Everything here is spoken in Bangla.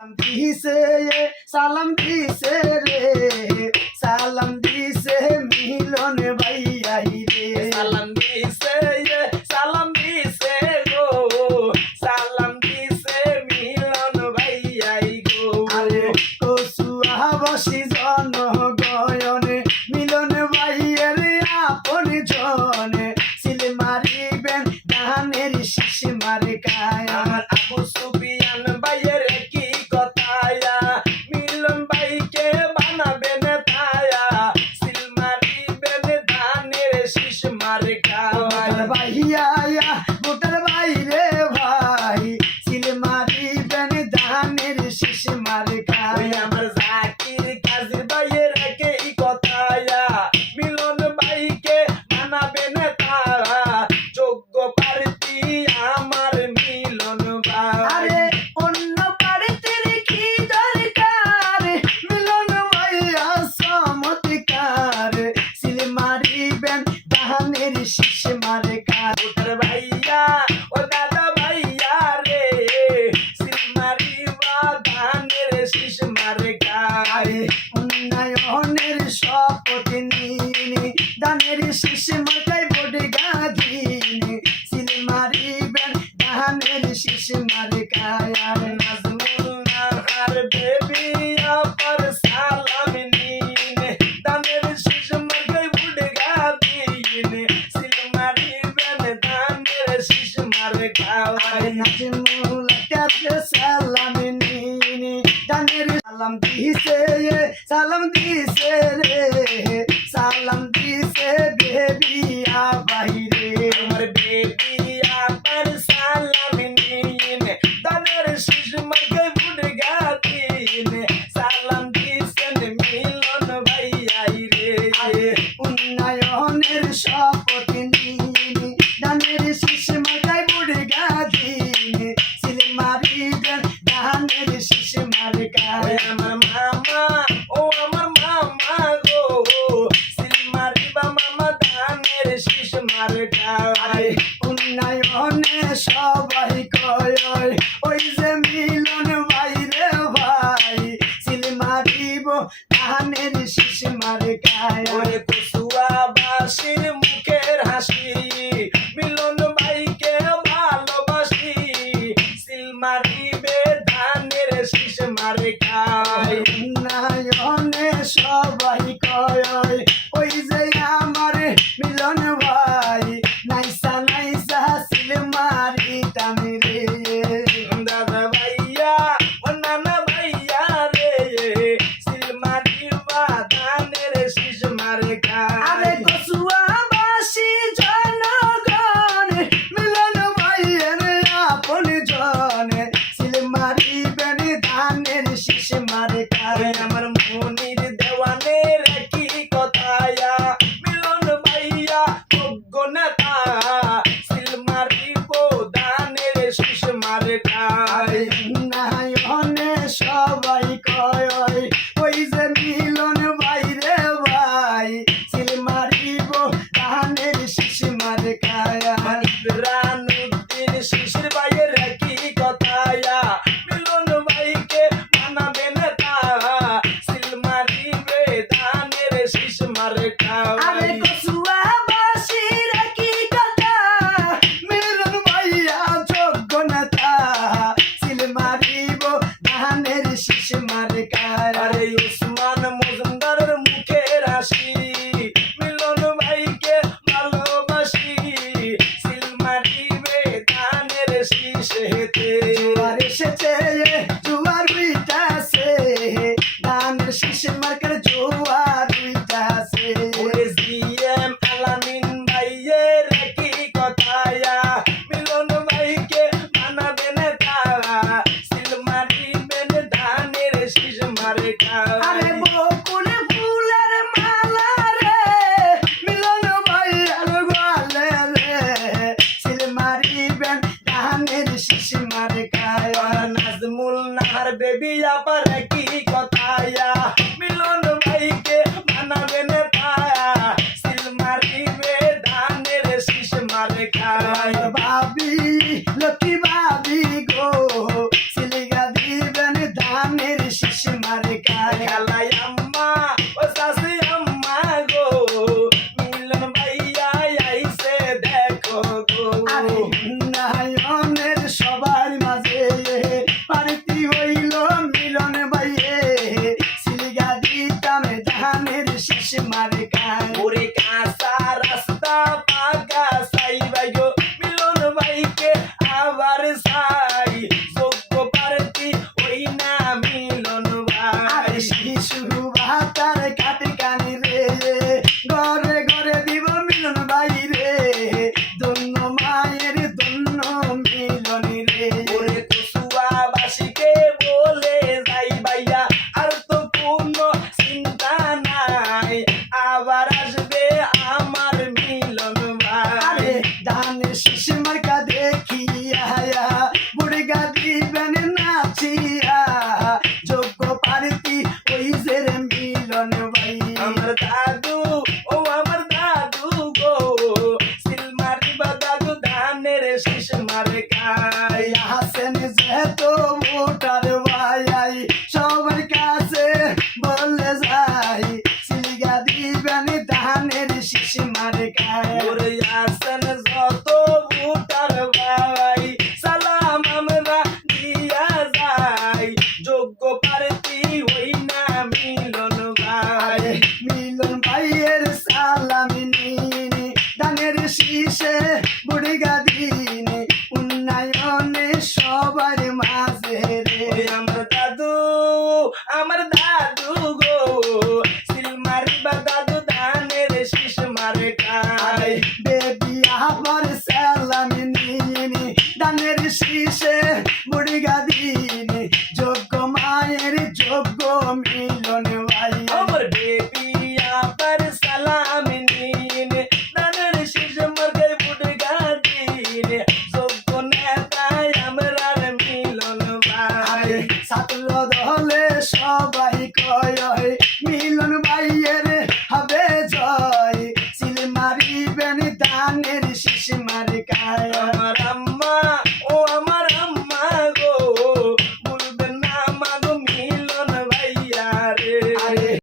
দিছে সালাম দিছে রে। সালাম দিছে মিলন ভাইয়াই রে। সালাম দিছে শিশ মারে কায়ার নাজমুল নাহার বেবি আপার সালাম নিন। দানের সালাম দিছে রে, সালাম দিছে বেবি আ বাহির। out. हजमुल नहर बेबी या पर की कोताया? সাই যোগ্য প্রার্থী ওই না মিলন ভাই। শিশু ভাতার কাটে কানি রে। ঘরে ঘরে দিব মিলন ভাই রে। দন্য মায়ের দন্য মিলনি রে। ওরে কুসুয়াবাসীকে বলে যাই ভাইয়া আর তো কোনো চিন্তা নাই। আবার আসবে আমার মিলন ভাই। দানের শিশ মার্কা দেখিয়া খাই হাসেন যেত মোটার ভাই, সবার কাছে বলে যাই সিলগা দিবেন ধানের শিশ মারে ওরে আসন যত ভুটার শীষ মারে খাই আরে বেবি আবার সালামি নিনি দানের শীষে